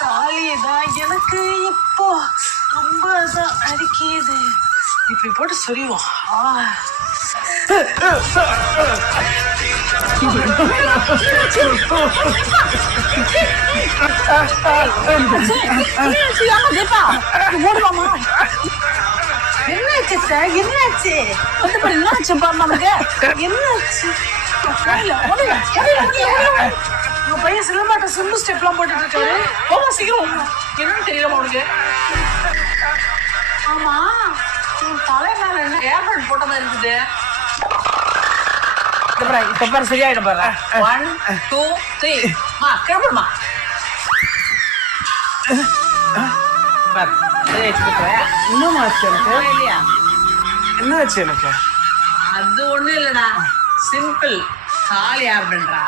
தாலிதான் எனக்கு இப்போ ரொம்ப தான் அடிக்கிது. இப்படி போட்டு சொல்லுவோம். என்னாச்சு சார்? என்னாச்சு? என்னாச்சு நமக்கு? என்னாச்சு? உங்க பையன் சிலம்பாட்ட சிம்பு ஸ்டெப்லாம் போட்டுட்டு இருக்காரு. போமா சீக்கிரம். என்னன்னு தெரியல உனக்கு? ஆமா, உன் தலை மேல என்ன ஏர்பேண்ட் போட்ட மாதிரி இருக்குது. இப்ப பாரு சரியாயிடும் பாரு. 1 2 3 மா கிளம்புமா. இன்னும் ஆச்சு எனக்கு இல்லையா? என்ன ஆச்சு எனக்கு? அது ஒண்ணு இல்லடா, சிம்பிள் தாலி ஏர்பேண்ட்ரா.